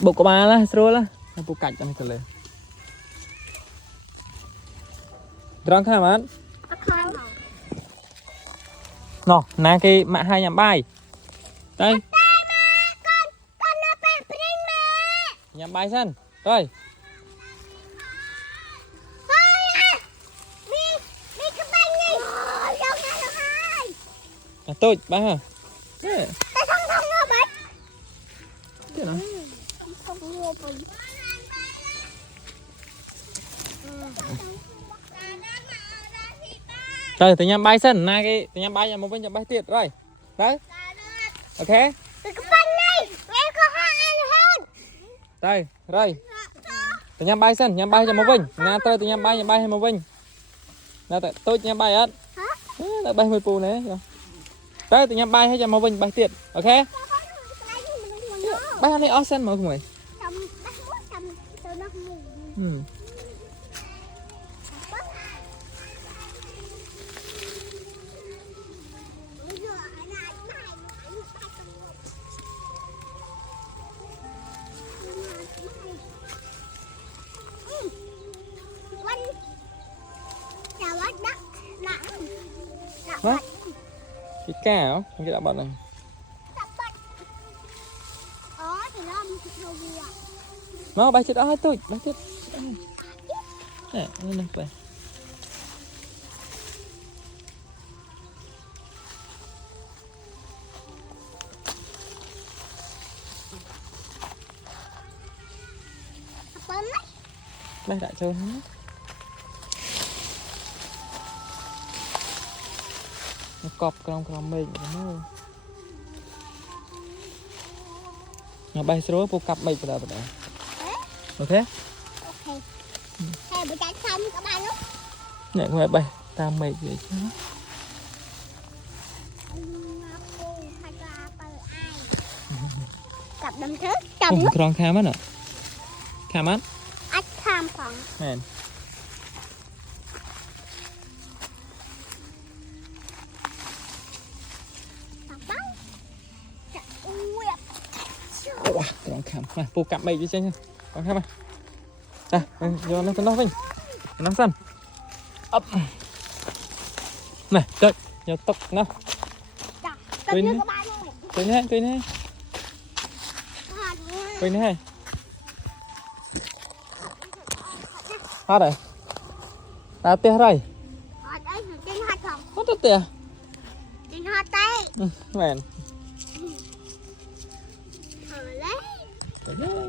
bộ của ba là rồi là bộ cạnh trong cái này rong khai mà nó nè cái mạ hai nhắm bay đây nhắm bay sân rồi tôi ba hả thế nào rồi tự nhắm bay sân na cái tự nhắm bay nhà một bên nhắm bay tiệt rồi đấy ok đây rồi tự nhắm bay sân nhắm bay cho một bên na tôi tự nhắm bay hay một bên na tôi nhắm bay ớt đã bay mười pù này tới tự nhắm bay hay cho một bên bay tiệt ok bay này ở sân mọi người Hả? Cái cá hả? Cái đã bật này. Nó bay chết đó tôi, bay chết. Nè, lên đây. Đây đại chơi hết. Nó cọp con mình nó bay xuống vô cặp mình rồi đấy ok hay bữa trái xong các bạn lúc nhẹ ngoài bay tam mày vậy chứ cặp đâm thức cầm con kham á nè kham á ách tham phòng nè con kham này phụ cặp mày đi chơi nha con kham này đây vô nó nó vinh nó xanh ấp này chơi vô tóc nó quên này quên này hết rồi ta tia rồi hết tia trên hoa tay mền lấy